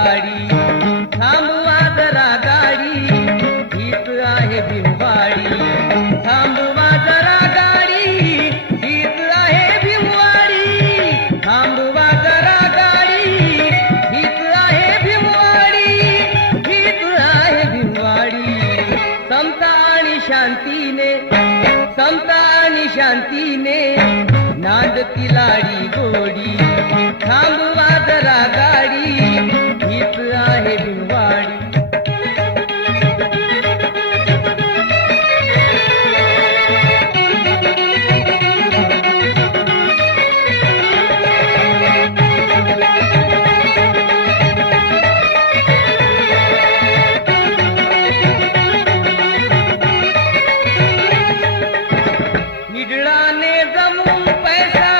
भीमवाडी. थांबवा जरा गाडी, हीच आहे भीमवाडी. थांबवा जरा गाडी, हीच आहे भीमवाडी. थांबवा जरा गाडी, हीच आहे भीमवाडी. हीच आहे भीमवाडी. समता आणि शांतीने, समता आणि शांतीने नांदती लाडी गोडी.